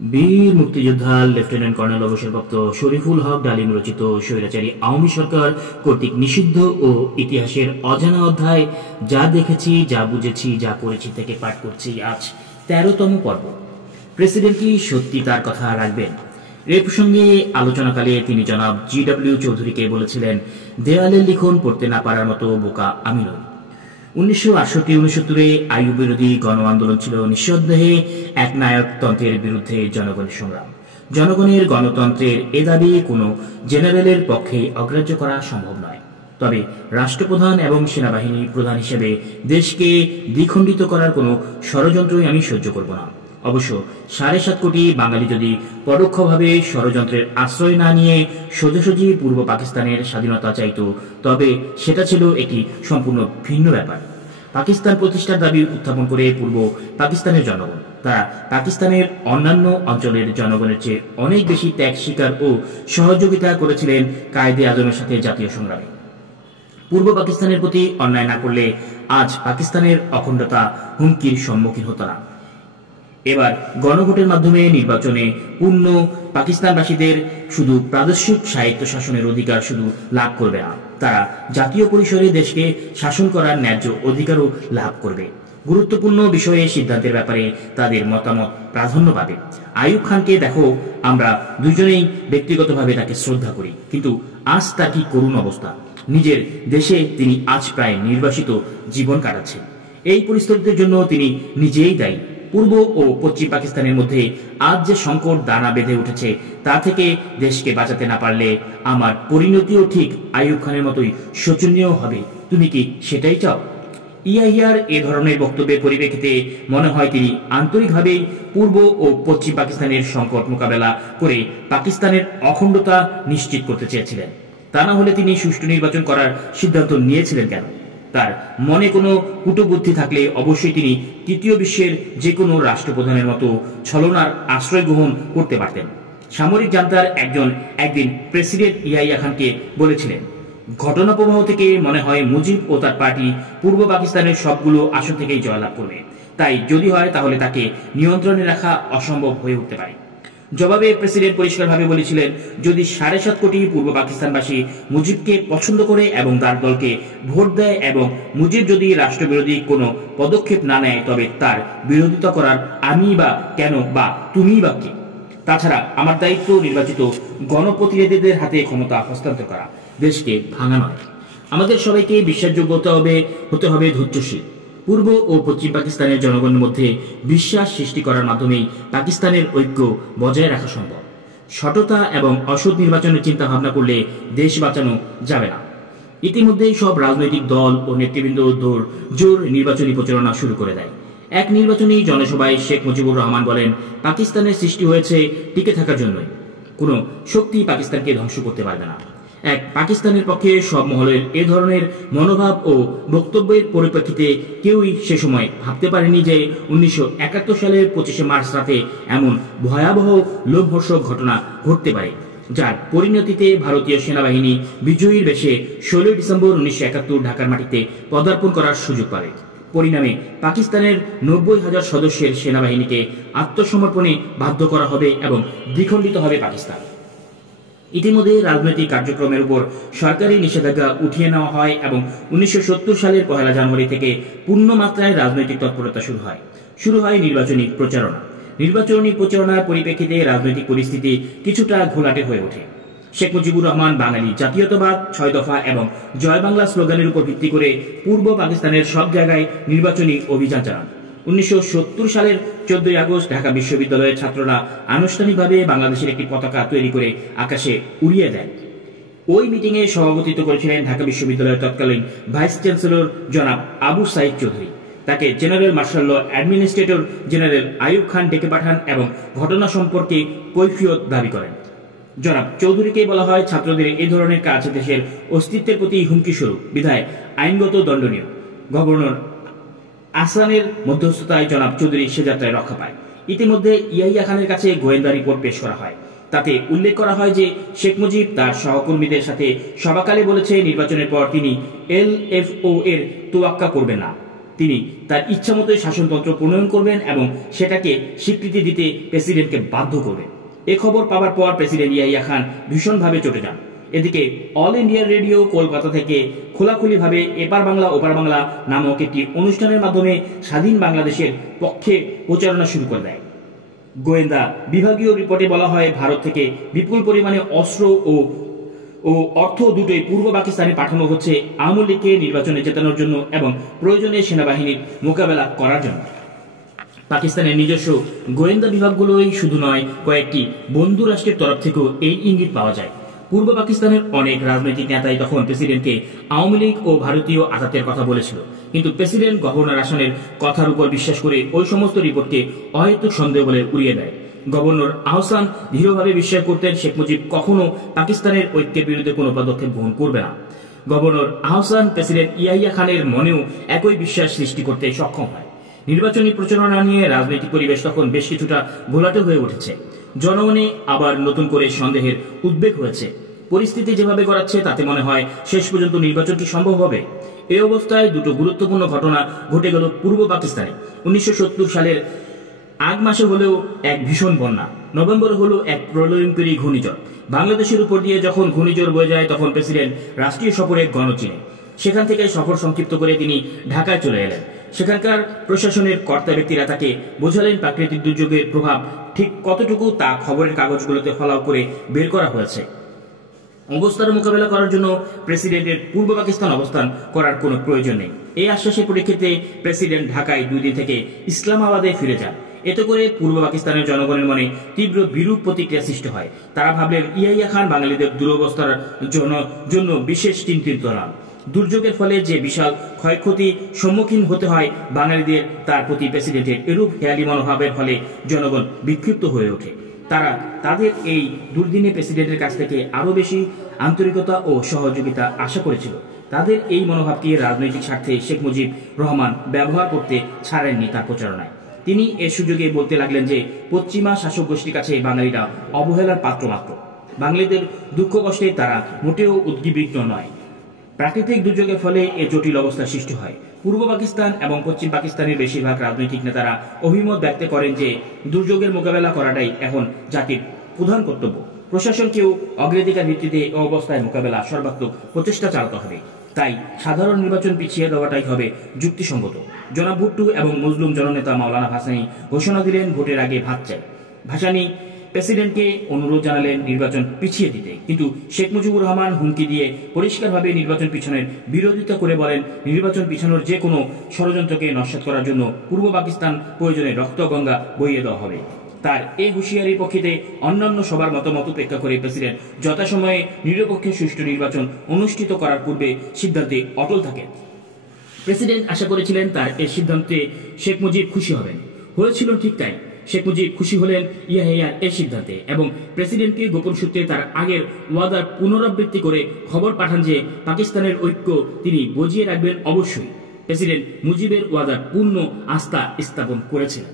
বীর মুক্তিযোদ্ধা lieutenant colonel অবসরপ্রাপ্ত শরীফুল হক ডালিম রচিত স্বৈরাচারী আওয়ামী সরকার কর্তৃক নিষিদ্ধ ও ইতিহাসের অজানা অধ্যায় যা দেখেছি, যা বুঝেছি, যা করেছি থেকে পাঠ করছি আজ ১৩তম পর্ব। প্রেসিডেন্ট কি সত্যি তার কথা রাখবেন? এ প্রসঙ্গে আলোচনাকালে তিনি জনাব GW চৌধুরীকে বলেছিলেন, দেয়ালের লিখন পড়তে না পারার মতো বোকা আমি নই। ১৯৬৮-৬৯ আইয়ুব বিরোধী গণ আন্দোলন ছিল নিঃসন্দেহে এক নায়কতন্ত্রের বিরুদ্ধে জনগণের সংগ্রাম। জনগণের গণতন্ত্রের এ দাবি কোনো জেনারেলের পক্ষে অগ্রাহ্য করা সম্ভব নয়। তবে রাষ্ট্রপ্রধান এবং সেনাবাহিনী প্রধান হিসেবে দেশকে দ্বিখণ্ডিত করার কোনো ষড়যন্ত্রই আমি সহ্য করব না। অবশ্য ৭.৫ কোটি বাঙালি যদি পরোক্ষভাবে ষড়যন্ত্রের আশ্রয় না নিয়ে সোজাসুজি পূর্ব পাকিস্তানের স্বাধীনতা চাইত, তবে সেটা ছিল একটি সম্পূর্ণ ভিন্ন ব্যাপার। পাকিস্তান প্রতিষ্ঠার দাবি উত্থাপন করে পূর্ব পাকিস্তানের জনগণ, তারা পাকিস্তানের অন্যান্য অঞ্চলের জনগণের চেয়ে অনেক বেশি ত্যাগ স্বীকার ও সহযোগিতা করেছিলেন কায়েদে আজমের সাথে জাতীয় সংগ্রামে। পূর্ব পাকিস্তানের প্রতি অন্যায় না করলে আজ পাকিস্তানের অখণ্ডতা হুমকির সম্মুখীন হতো না। এবার গণভোটের মাধ্যমে নির্বাচনে পূর্ণ পাকিস্তানবাসীদের শুধু প্রাদেশিক স্বায়ত্ত শাসনের অধিকার শুধু লাভ করবে না, তারা জাতীয় পরিসরে দেশকে শাসন করার ন্যায্য অধিকারও লাভ করবে। গুরুত্বপূর্ণ বিষয়ে সিদ্ধান্তের ব্যাপারে তাদের মতামত প্রাধান্য পাবে। আইয়ুব খানকে দেখো, আমরা দুজনেই ব্যক্তিগতভাবে তাকে শ্রদ্ধা করি, কিন্তু আজ তার কি করুণ অবস্থা। নিজের দেশে তিনি আজ প্রায় নির্বাসিত জীবন কাটাচ্ছেন। এই পরিস্থিতির জন্য তিনি নিজেই দায়ী। পূর্ব ও পশ্চিম পাকিস্তানের মধ্যে আজ যে সংকট দানা বেঁধে উঠেছে, তা থেকে দেশকে বাঁচাতে না পারলে আমার পরিণতিও ঠিক আইয়ুব খানের মতোই শোচনীয় হবে। তুমি কি সেটাই চাও? ইয়াহিয়ার এ ধরনের বক্তব্যের পরিপ্রেক্ষিতে মনে হয় তিনি আন্তরিকভাবেই পূর্ব ও পশ্চিম পাকিস্তানের সংকট মোকাবেলা করে পাকিস্তানের অখণ্ডতা নিশ্চিত করতে চেয়েছিলেন। তা না হলে তিনি সুষ্ঠু নির্বাচন করার সিদ্ধান্ত নিয়েছিলেন কেন? তার মনে কোনো কূটবুদ্ধি থাকলে অবশ্যই তিনি তৃতীয় বিশ্বের যে কোনো রাষ্ট্রপ্রধানের মতো ছলনার আশ্রয় গ্রহণ করতে পারতেন। সামরিক জান্তার একদিন প্রেসিডেন্ট ইয়াহিয়া খানকে বলেছিলেন, ঘটনা প্রবাহ থেকে মনে হয় মুজিব ও তার পার্টি পূর্ব পাকিস্তানের সবগুলো আসন থেকেই জয়লাভ করবে। তাই যদি হয় তাহলে তাকে নিয়ন্ত্রণে রাখা অসম্ভব হয়ে উঠতে পারে। জবাবে প্রেসিডেন্ট পরিষ্কারভাবে বলেছিলেন, যদি ৭.৫ কোটি পূর্ব পাকিস্তানবাসী মুজিবকে পছন্দ করে এবং তার দলকে ভোট দেয় এবং মুজিব যদি রাষ্ট্রবিরোধী কোনো পদক্ষেপ না নেয়, তবে তার বিরোধিতা করার আমি বা কেন বা তুমিই বা কে? তাছাড়া আমার দায়িত্ব নির্বাচিত গণপ্রতিনিধিদের হাতে ক্ষমতা হস্তান্তর করা, দেশকে ভাঙা নয়। আমাদের সবাইকে বিশ্বাসযোগ্য হতে হবে ধৈর্যশীল। পূর্ব ও পশ্চিম পাকিস্তানের জনগণের মধ্যে বিশ্বাস সৃষ্টি করার মাধ্যমেই পাকিস্তানের ঐক্য বজায় রাখা সম্ভব। সততা এবং অসৎ নির্বাচনের চিন্তা ভাবনা করলে দেশ বাঁচানো যাবে না। ইতিমধ্যেই সব রাজনৈতিক দল ও নেতৃবৃন্দ জোর নির্বাচনী প্রচারণা শুরু করে দেয়। এক নির্বাচনী জনসভায় শেখ মুজিবুর রহমান বলেন, পাকিস্তানের সৃষ্টি হয়েছে টিকে থাকার জন্যই, কোনো শক্তি পাকিস্তানকে ধ্বংস করতে পারবে না। এক পাকিস্তানের পক্ষে সব মহলের এ ধরনের মনোভাব ও বক্তব্যের পরিপ্রেক্ষিতে কেউই সে সময় ভাবতে পারেনি যে ১৯৭১ সালের ২৫শে মার্চ রাতে এমন ভয়াবহ লোমহর্ষক ঘটনা ঘটতে পারে, যার পরিণতিতে ভারতীয় সেনাবাহিনী বিজয়ীর বেশে ১৬ ডিসেম্বর ১৯৭১ ঢাকার মাটিতে পদার্পণ করার সুযোগ পাবে। পরিণামে পাকিস্তানের ৯০,০০০ সদস্যের সেনাবাহিনীকে আত্মসমর্পণে বাধ্য করা হবে এবং দ্বিখণ্ডিত হবে পাকিস্তান। ইতিমধ্যে রাজনৈতিক কার্যক্রমের উপর সরকারি নিষেধাজ্ঞা উঠিয়ে নেওয়া হয় এবং ১৯৭০ সালের ১ জানুয়ারি থেকে পূর্ণ মাত্রায় রাজনৈতিক তৎপরতা শুরু হয় নির্বাচনী প্রচারণা। নির্বাচনী প্রচারণার পরিপ্রেক্ষিতে রাজনৈতিক পরিস্থিতি কিছুটা ঘোলাটে হয়ে ওঠে। শেখ মুজিবুর রহমান বাঙালি জাতীয়তাবাদ, ৬ দফা এবং জয় বাংলা স্লোগানের উপর ভিত্তি করে পূর্ব পাকিস্তানের সব জায়গায় নির্বাচনী অভিযান চালান। ১৯৭০ সালের ১৪ আগস্ট ঢাকা বিশ্ববিদ্যালয়ের ছাত্ররা আনুষ্ঠানিকভাবে বাংলাদেশের একটি পতাকা তৈরি করে আকাশে উড়িয়ে দেয়। ওই মিটিংয়ে সভাপতিত্ব করেছিলেন ঢাকা বিশ্ববিদ্যালয়ের তৎকালীন ভাইস চ্যান্সেলর জনাব আবু সাইদ চৌধুরী। তাকে general martial administrator general Ayub Khan ডেকে পাঠান এবং ঘটনা সম্পর্কে কৈফিয়ত দাবি করেন। জনাব চৌধুরীকে বলা হয়, ছাত্রদের এই ধরনের কাজ দেশের অস্তিত্বের প্রতি হুমকি স্বরূপ, বিধায় আইনগত দণ্ডনীয়। গভর্নর আসানের মধ্যস্থতায় জনাব চৌধুরী সে যাত্রায় রক্ষা পায়। ইতিমধ্যে ইয়াহিয়া খানের কাছে গোয়েন্দা রিপোর্ট পেশ করা হয়। তাতে উল্লেখ করা হয় যে শেখ মুজিব তার সহকর্মীদের সাথে সভাকালে বলেছে, নির্বাচনের পর তিনি LFO এর তোয়াক্কা করবেন না। তিনি তার ইচ্ছামতোই শাসনতন্ত্র প্রণয়ন করবেন এবং সেটাকে স্বীকৃতি দিতে প্রেসিডেন্টকে বাধ্য করবেন। এ খবর পাওয়ার পর প্রেসিডেন্ট ইয়াহিয়া খান ভীষণভাবে চটে যান। এদিকে অল ইন্ডিয়া রেডিও কলকাতা থেকে খোলাখুলিভাবে এপার বাংলা ওপার বাংলা নামক একটি অনুষ্ঠানের মাধ্যমে স্বাধীন বাংলাদেশের পক্ষে প্রচারণা শুরু করে দেয়। গোয়েন্দা বিভাগীয় রিপোর্টে বলা হয়, ভারত থেকে বিপুল পরিমাণে অস্ত্র ও অর্থ দুটোই পূর্ব পাকিস্তানে পাঠানো হচ্ছে আওয়ামী লীগকে নির্বাচনে জেতানোর জন্য এবং প্রয়োজনে সেনাবাহিনীর মোকাবেলা করার জন্য। পাকিস্তানের নিজস্ব গোয়েন্দা বিভাগগুলোই শুধু নয়, কয়েকটি বন্ধু রাষ্ট্রের তরফ থেকেও এই ইঙ্গিত পাওয়া যায়। পূর্ব পাকিস্তানের অনেক রাজনৈতিক নেতাই তখন প্রেসিডেন্টকে আওয়ামী লীগ ও ভারতীয় আঘাতের কথা বলেছিল, কিন্তু প্রেসিডেন্ট গভর্নর আসনের কথার উপর বিশ্বাস করে ওই সমস্ত রিপোর্টকে অহেতুক সন্দেহ বলে উড়িয়ে দেয়। গভর্নর আহসান দৃঢ়ভাবে বিশ্বাস করতেন শেখ মুজিব কখনো পাকিস্তানের ঐক্যের বিরুদ্ধে কোনো পদক্ষেপ গ্রহণ করবে না। গভর্নর আহসান প্রেসিডেন্ট ইয়াহিয়া খানের মনেও একই বিশ্বাস সৃষ্টি করতে সক্ষম হয়। নির্বাচনী প্রচারণা নিয়ে রাজনৈতিক পরিবেশ তখন বেশ কিছুটা ঘোলাটে হয়ে উঠেছে। জনমনে আবার নতুন করে সন্দেহের উদ্বেগ হয়েছে। পরিস্থিতি যেভাবে গড়াচ্ছে তাতে মনে হয় শেষ পর্যন্ত নির্বাচনটি সম্ভব হবে। এই অবস্থায় দুটো গুরুত্বপূর্ণ ঘটনা ঘটে গেল পূর্ব পাকিস্তানে। 1970 সালের আগ মাসে হলেও এক ভীষণ বন্যা, নভেম্বর হলো এক প্রলয়ঙ্করী ঘূর্ণিঝড়। বাংলাদেশের উপর দিয়ে যখন ঘূর্ণিঝড় বয়ে যায় তখন প্রেসিডেন্ট রাষ্ট্রীয় সফরে গণচীনে। সেখান থেকে সফর সংক্ষিপ্ত করে তিনি ঢাকায় চলে এলেন। সেখানকার প্রশাসনের কর্তা ব্যক্তিরা তাকে বোঝালেন প্রাকৃতিক দুর্যোগের প্রভাব ঠিক কতটুকু তা খবরের কাগজগুলোতে ফলাও করে বের করা হয়েছে। অবস্থার মোকাবেলা করার জন্য প্রেসিডেন্টের পূর্ব পাকিস্তান অবস্থান করার কোনো প্রয়োজন নেই। এই আশ্বাসের পরিপ্রেক্ষিতে প্রেসিডেন্ট ঢাকায় 2 দিন থেকে ইসলামাবাদে ফিরে যান। এতে করে পূর্ব পাকিস্তানের জনগণের মনে তীব্র বিরূপ প্রতিক্রিয়া সৃষ্টি হয়। তারা ভাবলেন ইয়াহিয়া খান বাঙালিদের দুরবস্থার জন্য বিশেষ চিন্তিত নন। দুর্যোগের ফলে যে বিশাল ক্ষয়ক্ষতি সম্মুখীন হতে হয় বাঙালিদের, তার প্রতি প্রেসিডেন্টের এরূপ হেয়ালি মনোভাবের ফলে জনগণ বিক্ষিপ্ত হয়ে ওঠে। তারা তাদের এই দুর্দিনে প্রেসিডেন্টের কাছ থেকে আরও বেশি আন্তরিকতা ও সহযোগিতা আশা করেছিল। তাদের এই মনোভাবকে রাজনৈতিক স্বার্থে শেখ মুজিব রহমান ব্যবহার করতে ছাড়েননি তার প্রচারণায়। তিনি এ সুযোগে বলতে লাগলেন যে পশ্চিমা শাসক গোষ্ঠীর কাছে বাঙালিরা অবহেলার পাত্র মাত্র। বাঙালিদের দুঃখ কষ্টে তারা মোটেও উদ্বিগ্ন নয়। প্রাকৃতিক দুর্যোগের ফলে এ জটিল অবস্থা সৃষ্টি হয়। পূর্ব পাকিস্তান এবং পশ্চিম পাকিস্তানের বেশিরভাগ রাজনৈতিক নেতারা অভিমত ব্যক্ত করেন যে দুর্যোগের মোকাবেলা করাটাই এখন জাতির প্রধান কর্তব্য। প্রশাসনকেও অগ্রাধিকার ভিত্তিতে এ অবস্থায় মোকাবেলা সর্বাত্মক প্রচেষ্টা চালাতে হবে। তাই সাধারণ নির্বাচন পিছিয়ে দেওয়াটাই হবে যুক্তিসঙ্গত। জনাব ভুট্টো এবং মজলুম জননেতা মাওলানা ভাসানী ঘোষণা দিলেন ভোটের আগে ভাত চাই। ভাসানী প্রেসিডেন্টকে অনুরোধ জানালেন নির্বাচন পিছিয়ে দিতে, কিন্তু শেখ মুজিবুর রহমান হুমকি দিয়ে পরিষ্কারভাবে নির্বাচন পিছনের বিরোধিতা করে বলেন নির্বাচন পিছানোর যে কোনো ষড়যন্ত্রকে নস্যাৎ করার জন্য পূর্ব পাকিস্তান প্রয়োজনে রক্তগঙ্গা বইয়ে দেওয়া হবে। তার এই হুঁশিয়ারির পক্ষে অন্যান্য সবার মতামত উপেক্ষা করে প্রেসিডেন্ট যথাসময়ে নিরপেক্ষ সুষ্ঠু নির্বাচন অনুষ্ঠিত করার পূর্বে সিদ্ধান্তে অটল থাকেন। প্রেসিডেন্ট আশা করেছিলেন তার এই সিদ্ধান্তে শেখ মুজিব খুশি হবেন। হয়েছিল ঠিক তাই। শেখ মুজিব খুশি হলেন ইয়াহিয়ার এই সিদ্ধান্তে এবং প্রেসিডেন্টকে গোপন সূত্রে তার আগের ওয়াদার পুনরাবৃত্তি করে খবর পাঠান যে পাকিস্তানের ঐক্য তিনি বজিয়ে রাখবেন অবশ্যই। প্রেসিডেন্ট মুজিবের ওয়াদার পূর্ণ আস্থা স্থাপন করেছিলেন।